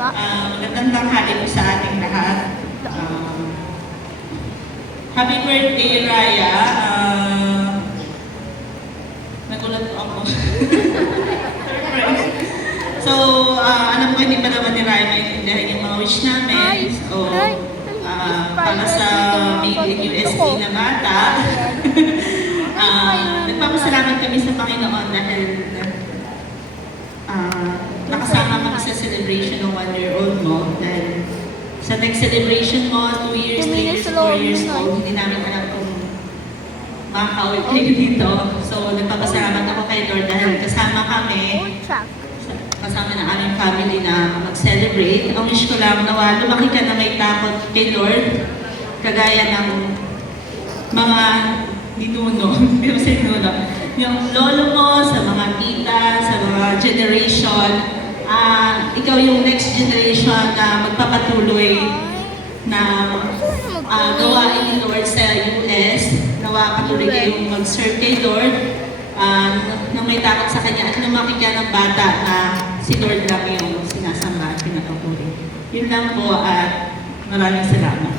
Magandang tanghali po sa ating lahat. Happy birthday, Raya. Nagulat po ako. So, alam ko hindi pa naman ni Raya maintindihan yung mga wish namin. So, para sa Made in UST na bata, nagpapasalamat kami sa Panginoon dahil nakasama kami sa celebration ng 1-year-old mo. Dahil sa next celebration mo, 2 years, 3 years, 4 years old, hindi namin alam kung makakauwi kayo dito. So, nagpapasalamat ako kay Lord dahil kasama kami, kasama ng aming family na mag-celebrate. Ang wish ko lang, nawa, lumaki ka na may takot kay Lord, kagaya ng mga ninuno, hindi mo sa ninuno, yung lolo mo, sa mga tita, sa mga generation, ikaw yung next generation na magpapatuloy na gawain ni Lord sa US, nawa patuloy kayong mag-serve kay Lord, nang may takot sa Kanya at lumaki ka ng bata na si Lord lang yung sinasamba at pinapapuri. Yun lang po at maraming salamat.